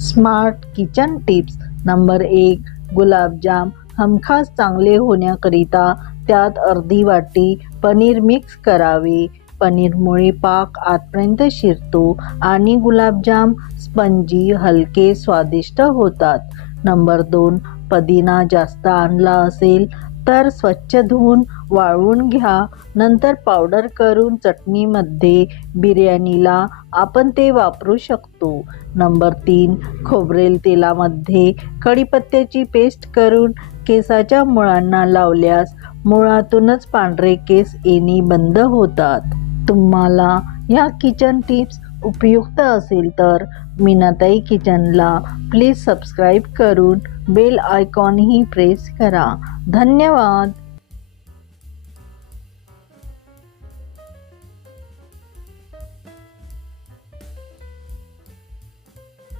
Smart kitchen tips number 1. गुलाबजाम हमखास चांगले होण्याकरिता त्यात अर्धी वाटी पनीर मिक्स करावे. पनीरमुळे पाक आतपर्यंत शिरतो आणि गुलाबजाम स्पंजी, हलके, स्वादिष्ट होतात. नंबर 2. पुदिना जास्त आणला असेल तर स्वच्छ धुवून वाळवून घ्या. नंतर पावडर करून चटणीमध्ये, बिर्याणीला आपण ते वापरू शकतो. नंबर 3. खोबरेल तेलामध्ये कढीपत्त्याची पेस्ट करून केसाच्या मुळांना लावल्यास मुळातूनच पांढरे केस येणे बंद होतात. तुम्हाला या किचन टिप्स उपयुक्त असेल तर मीनाताई किचनला प्लीज सबस्क्राईब करून बेल आयकॉनही प्रेस करा. धन्यवाद.